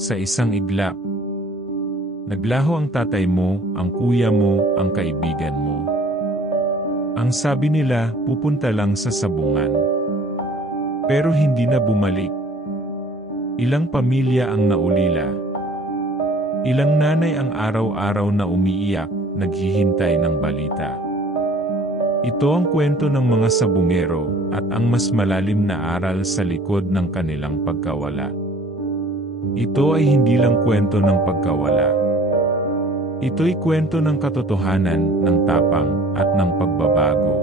Sa isang iglap, naglaho ang tatay mo, ang kuya mo, ang kaibigan mo. Ang sabi nila, pupunta lang sa sabungan. Pero hindi na bumalik. Ilang pamilya ang naulila. Ilang nanay ang araw-araw na umiiyak, naghihintay ng balita. Ito ang kwento ng mga sabungero at ang mas malalim na aral sa likod ng kanilang pagkawala. Ito ay hindi lang kwento ng pagkawala. Ito'y kwento ng katotohanan, ng tapang, at ng pagbabago.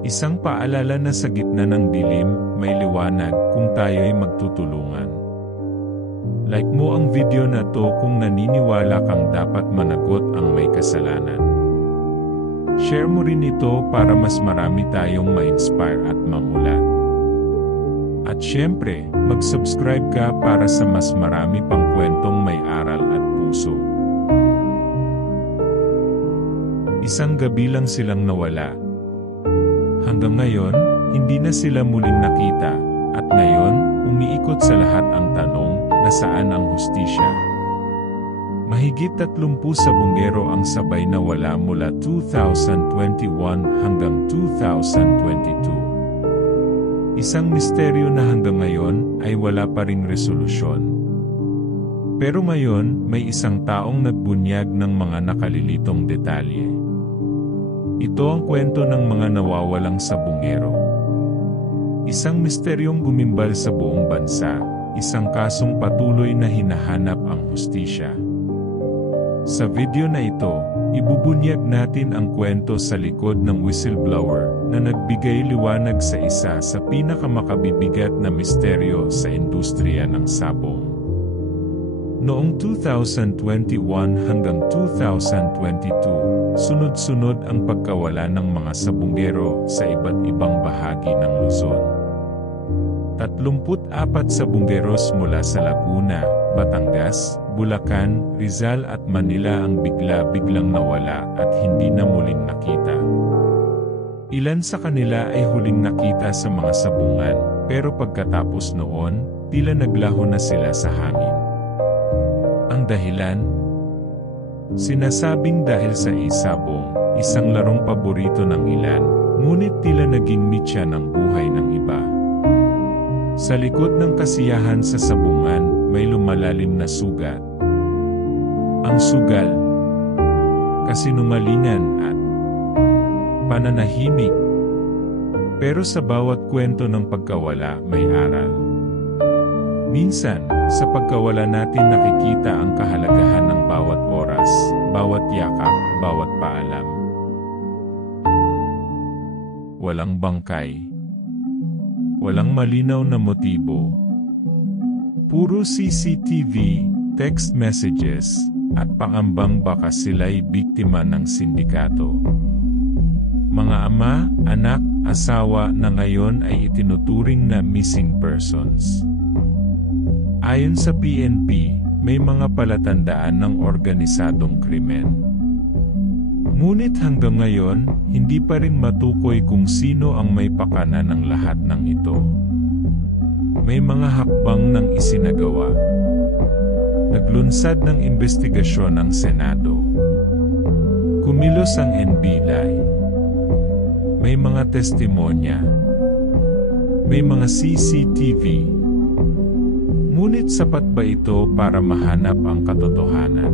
Isang paalala na sa gitna ng dilim, may liwanag kung tayo'y magtutulungan. Like mo ang video na to kung naniniwala kang dapat managot ang may kasalanan. Share mo rin ito para mas marami tayong ma-inspire at mamulat. At syempre, mag-subscribe ka para sa mas marami pang kwentong may aral at puso. Isang gabi lang silang nawala. Hanggang ngayon, hindi na sila muling nakita, at ngayon, umiikot sa lahat ang tanong, nasaan ang hustisya? Mahigit 30 sabungero ang sabay na wala mula 2021 hanggang 2022. Isang misteryo na hanggang ngayon ay wala pa ring resolusyon. Pero ngayon, may isang taong nagbunyag ng mga nakalilitong detalye. Ito ang kwento ng mga nawawalang sabungero. Isang misteryong gumimbal sa buong bansa, isang kasong patuloy na hinahanap ang hustisya. Sa video na ito, ibubunyag natin ang kwento sa likod ng whistleblower na nagbigay liwanag sa isa sa pinakamakabibigat na misteryo sa industriya ng sabong. Noong 2021 hanggang 2022, sunod-sunod ang pagkawala ng mga sabungero sa iba't ibang bahagi ng Luzon. 34 sabungeros mula sa Laguna, Batangas, Bulacan, Rizal at Manila ang bigla-biglang nawala at hindi na muling nakita. Ilan sa kanila ay huling nakita sa mga sabungan, pero pagkatapos noon, tila naglaho na sila sa hangin. Ang dahilan? Sinasabing dahil sa isabong, isang larong paborito ng ilan, ngunit tila naging mitya ng buhay ng iba. Sa likod ng kasiyahan sa sabungan, may lumalalim na sugat. Ang sugal, kasinungalingan at pananahimik. Pero sa bawat kwento ng pagkawala may aral. Minsan, sa pagkawala natin nakikita ang kahalagahan ng bawat oras, bawat yakap, bawat paalam. Walang bangkay. Walang malinaw na motibo. Puro CCTV, text messages, at pangambang baka sila'y biktima ng sindikato. Mga ama, anak, asawa na ngayon ay itinuturing na missing persons. Ayon sa PNP, may mga palatandaan ng organisadong krimen. Ngunit hanggang ngayon, hindi pa rin matukoy kung sino ang may pakana ng lahat ng ito. May mga hakbang ng isinagawa. Naglunsad ng investigasyon ang Senado. Kumilos ang NBI. May mga testimonya. May mga CCTV. Ngunit sapat ba ito para mahanap ang katotohanan?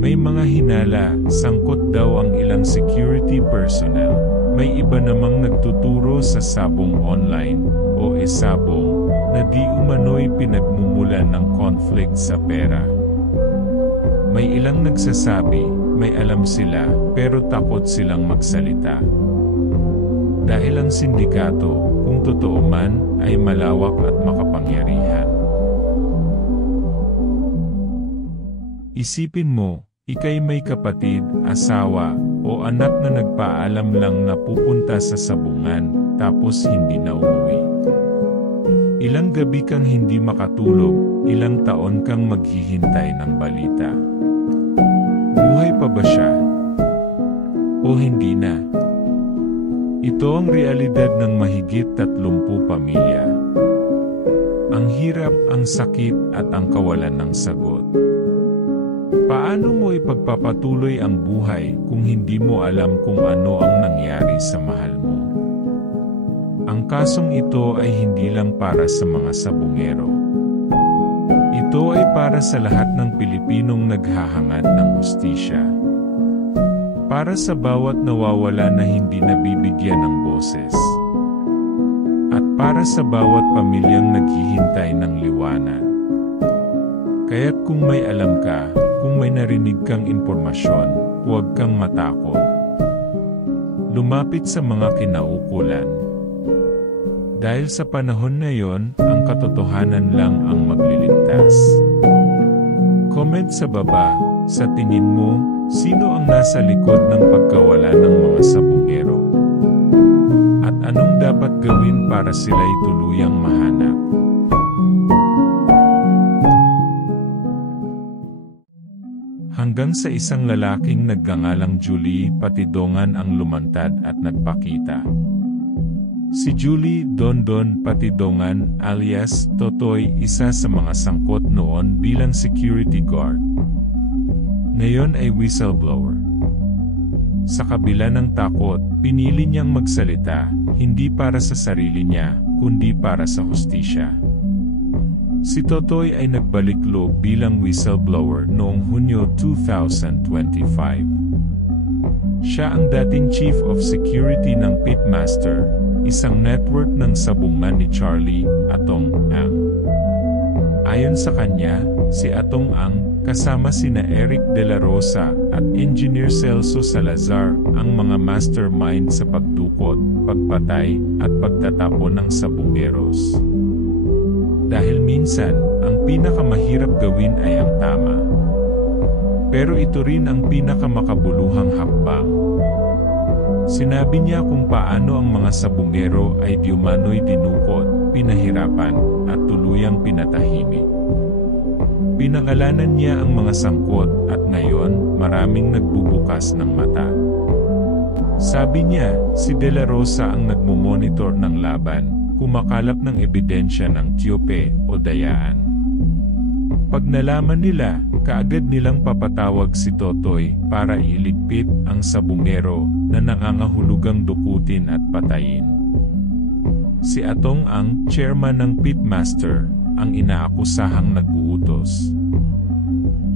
May mga hinala, sangkot daw ang ilang security personnel. May iba namang nagtuturo sa sabong online o e-sabong na di umano'y pinagmumulan ng conflict sa pera. May ilang nagsasabi, may alam sila, pero takot silang magsalita. Dahil ang sindikato, kung totoo man, ay malawak at makapangyarihan. Isipin mo, ika'y may kapatid, asawa, o anak na nagpaalam lang na pupunta sa sabungan, tapos hindi na umuwi. Ilang gabi kang hindi makatulog, ilang taon kang maghihintay ng balita. Buhay pa ba siya? O hindi na? Ito ang realidad ng mahigit 30 pamilya. Ang hirap, ang sakit, at ang kawalan ng sagot. Paano mo ipagpapatuloy ang buhay kung hindi mo alam kung ano ang nangyari sa mahal mo? Ang kasong ito ay hindi lang para sa mga sabungero. Ito ay para sa lahat ng Pilipinong naghahangad ng hustisya. Para sa bawat nawawala na hindi nabibigyan ng boses. At para sa bawat pamilyang naghihintay ng liwanag. Kaya't kung may alam ka, kung may narinig kang impormasyon, huwag kang matakot. Lumapit sa mga kinaukulan. Dahil sa panahon na yon, ang katotohanan lang ang magliligtas. Comment sa baba, sa tingin mo, sino ang nasa likod ng pagkawala ng mga sabungero? At anong dapat gawin para sila'y tuluyang mahanap? Hanggang sa isang lalaking nagngangalang Julie Patidongan ang lumantad at nagpakita. Si Julie Dondon Patidongan alias Totoy, isa sa mga sangkot noon bilang security guard. Ngayon ay whistleblower. Sa kabila ng takot, pinili niyang magsalita, hindi para sa sarili niya, kundi para sa hustisya. Si Totoy ay nagbalik loob bilang whistleblower noong Hunyo 2025. Siya ang dating Chief of Security ng Pitmaster, isang network ng sabungan ni Charlie Atong Ang. Ayon sa kanya, si Atong Ang, kasama sina Eric De La Rosa at Engineer Celso Salazar, ang mga mastermind sa pagdukot, pagpatay, at pagtatapon ng sabungeros. Dahil minsan, ang pinakamahirap gawin ay ang tama. Pero ito rin ang pinakamakabuluhang hakbang. Sinabi niya kung paano ang mga sabungero ay diumano'y dinukot, pinahirapan, at tuluyang pinatahimik. Pinangalanan niya ang mga sangkot at ngayon, maraming nagbubukas ng mata. Sabi niya, si De La Rosa ang nagmumonitor ng laban, kumakalap ng ebidensya ng tiyope o dayaan. Pag nalaman nila, kaagad nilang papatawag si Totoy para iligpit ang sabungero na nangangahulugang dukutin at patayin. Si Atong Ang, chairman ng Pitmaster, ang inaakusahang nag-uutos.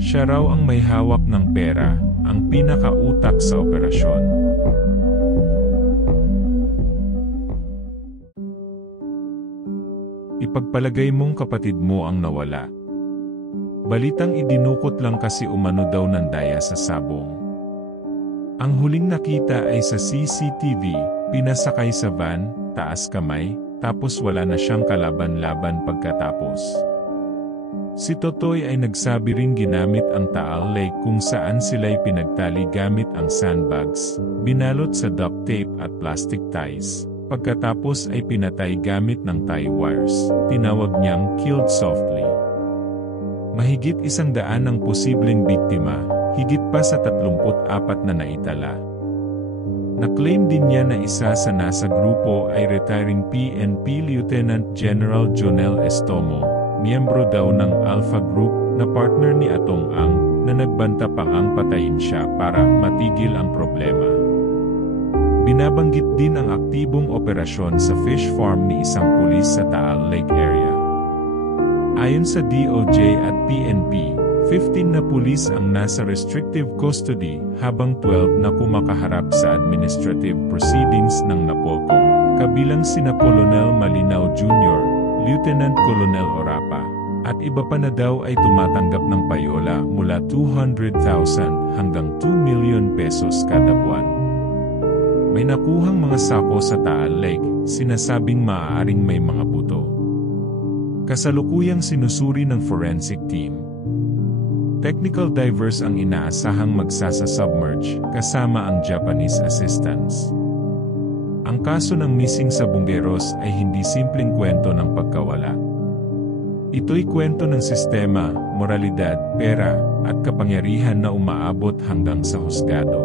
Siya raw ang may hawak ng pera, ang pinakautak sa operasyon. Ipagpalagay mong kapatid mo ang nawala. Balitang idinukot lang kasi umano daw ng daya sa sabong. Ang huling nakita ay sa CCTV, pinasakay sa van, taas kamay, tapos wala na siyang kalaban-laban pagkatapos. Si Totoy ay nagsabi ring ginamit ang Taal Lake kung saan sila'y pinagtali gamit ang sandbags, binalot sa duct tape at plastic ties. Pagkatapos ay pinatay gamit ng tie wires, tinawag niyang killed softly. Mahigit 100 ang posibleng biktima, higit pa sa 34 na naitala. Na-claim din niya na isa sa nasa grupo ay retiring PNP Lieutenant General Jonel Estomo, miyembro daw ng Alpha Group na partner ni Atong Ang, na nagbanta pang ang patayin siya para matigil ang problema. Binabanggit din ang aktibong operasyon sa fish farm ni isang pulis sa Taal Lake area. Ayon sa DOJ at PNP, 15 na pulis ang nasa restrictive custody habang 12 na kumakaharap sa administrative proceedings ng Napolcom, kabilang sina Colonel Malinaw Jr., Lieutenant Colonel Orapa, at iba pa na daw ay tumatanggap ng payola mula 200,000 hanggang 2 million pesos kada buwan. May nakuhang mga sako sa Taal Lake, sinasabing maaaring may mga buto. Kasalukuyang sinusuri ng forensic team. Technical divers ang inaasahang magsasa-submerge, kasama ang Japanese assistance. Ang kaso ng missing sabungeros ay hindi simpleng kwento ng pagkawala. Ito'y kwento ng sistema, moralidad, pera, at kapangyarihan na umaabot hanggang sa husgado.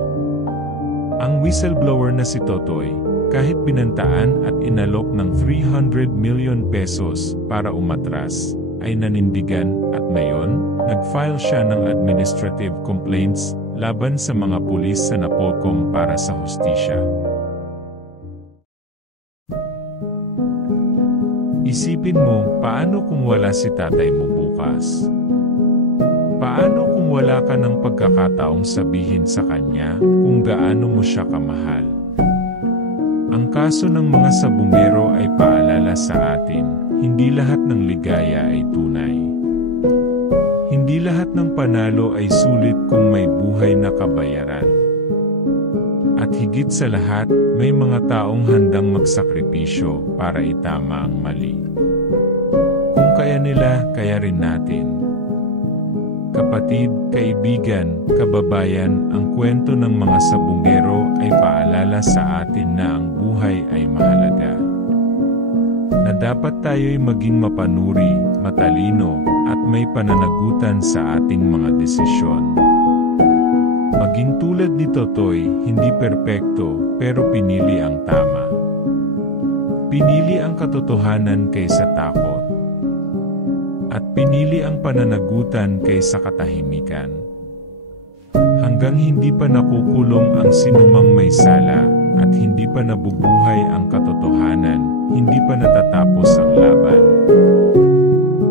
Ang whistleblower na si Totoy, kahit binantaan at inalok ng 300 million pesos para umatras, ay nanindigan at ngayon, nag-file siya ng administrative complaints laban sa mga pulis sa Napolcom para sa hustisya. Isipin mo, paano kung wala si tatay mo bukas? Paano kung wala ka ng pagkakataong sabihin sa kanya kung gaano mo siya kamahal? Ang kaso ng mga sabungero ay paalala sa atin, hindi lahat ng ligaya ay tunay. Hindi lahat ng panalo ay sulit kung may buhay na kabayaran. At higit sa lahat, may mga taong handang magsakripisyo para itama ang mali. Kung kaya nila, kaya rin natin. Kapatid, kaibigan, kababayan, ang kwento ng mga sabungero ay paalala sa atin na ang buhay ay mahalaga. Na dapat tayo'y maging mapanuri, matalino, at may pananagutan sa ating mga desisyon. Maging tulad ni Totoy, hindi perpekto, pero pinili ang tama. Pinili ang katotohanan kaysa takot. At pinili ang pananagutan kaysa katahimikan. Hanggang hindi pa nakukulong ang sinumang may sala, at hindi pa nabubuhay ang katotohanan, hindi pa natatapos ang laban.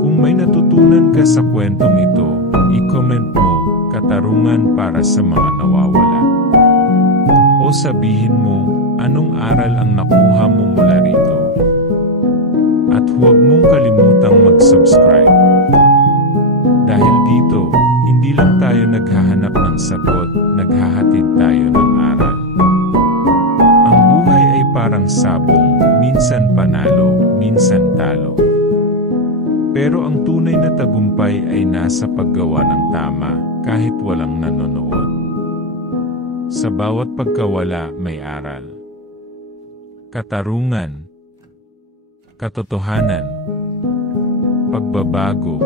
Kung may natutunan ka sa kwentong ito, i-comment mo, katarungan para sa mga nawawala. O sabihin mo, anong aral ang nakuha mo mula rito? At huwag mong kalimutang mag-subscribe. Dahil dito, hindi lang tayo naghahanap ng sagot, naghahatid tayo ng aral. Ang buhay ay parang sabong, minsan panalo, minsan talo. Pero ang tunay na tagumpay ay nasa paggawa ng tama, kahit walang nanonood. Sa bawat pagkawala may aral. Katarungan, katotohanan, pagbabago.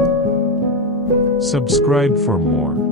Subscribe for more.